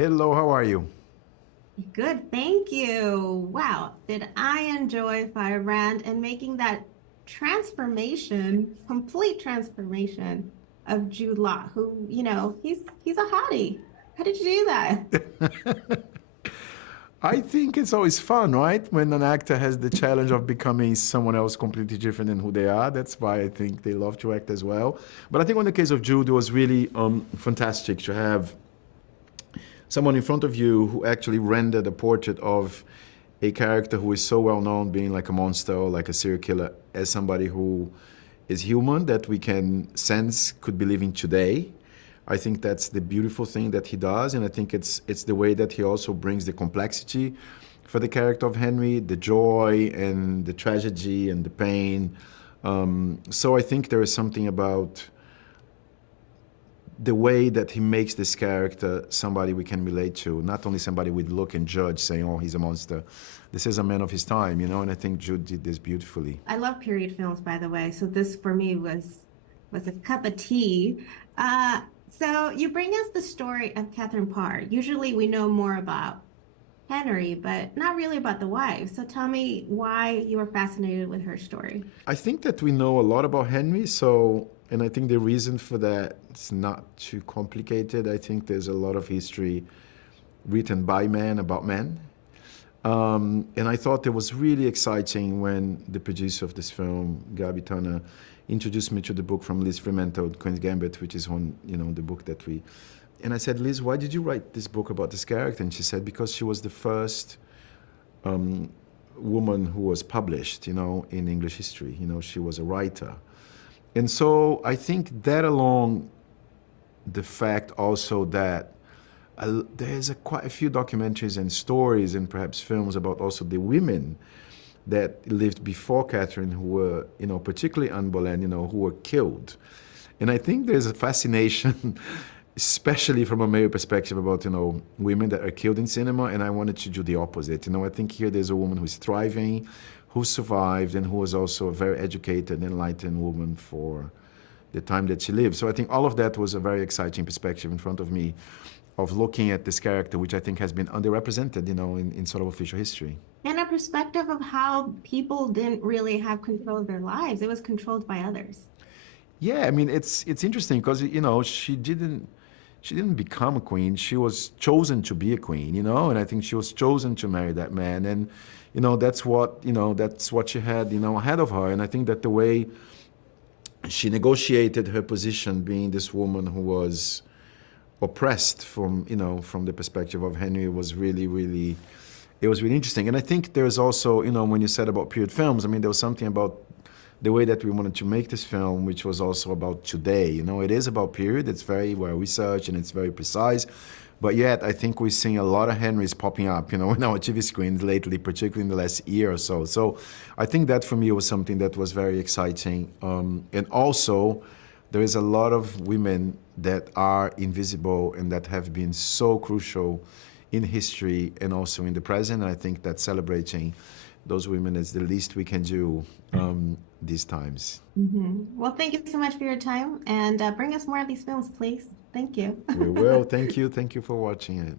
Hello, how are you? Good, thank you. Wow, did I enjoy Firebrand and making that transformation, complete transformation of Jude Law, who, he's a hottie. How did you do that? I think it's always fun, right? When an actor has the challenge of becoming someone else completely different than who they are. That's why I think they love to act as well. But I think in the case of Jude, it was really fantastic to have someone in front of you who actually rendered a portrait of a character who is so well known being like a monster or like a serial killer as somebody who is human that we can sense could be living today. I think that's the beautiful thing that he does, and I think it's the way that he also brings the complexity for the character of Henry, the joy and the tragedy and the pain. So I think there is something about the way that he makes this character somebody we can relate to, not only somebody we'd look and judge saying, oh, he's a monster. This is a man of his time, and I think Jude did this beautifully. I love period films, by the way, so this for me was a cup of tea. So you bring us the story of Katherine Parr. Usually we know more about Henry, but not really about the wife. So tell me why you were fascinated with her story. I think that we know a lot about Henry, and I think the reason for that is not too complicated. I think there's a lot of history written by men about men. And I thought it was really exciting when the producer of this film, Gabi Turner, introduced me to the book from Liz Fremantle, Queen's Gambit, which is one, the book that we... And I said, Liz, why did you write this book about this character? And she said, because she was the first woman who was published, in English history. She was a writer. And so I think that along the fact also that there's quite a few documentaries and stories and perhaps films about also the women that lived before Catherine who were, particularly Anne Boleyn, who were killed. And I think there's a fascination, especially from a male perspective about, women that are killed in cinema, and I wanted to do the opposite. I think here there's a woman who's thriving, who survived, and who was also a very educated, enlightened woman for the time that she lived. So I think all of that was a very exciting perspective in front of me of looking at this character, which I think has been underrepresented, in sort of official history. And a perspective of how people didn't really have control of their lives. It was controlled by others. Yeah, I mean, it's interesting because, she didn't become a queen. She was chosen to be a queen, and I think she was chosen to marry that man. And, that's what she had, ahead of her. And I think that the way she negotiated her position being this woman who was oppressed from the perspective of Henry was really, really, it was really interesting. And I think there's also, when you said about period films, I mean, there was something about the way that we wanted to make this film, which was also about today. It is about period. It's very well researched and it's very precise. But yet, I think we're seeing a lot of Henrys popping up, in our TV screens lately, particularly in the last year or so. So I think that for me was something that was very exciting. And also, there is a lot of women that are invisible and that have been so crucial in history and also in the present. And I think that celebrating those women is the least we can do these times. Well, thank you so much for your time and bring us more of these films, please. Thank you. We will. Thank you. Thank you for watching it.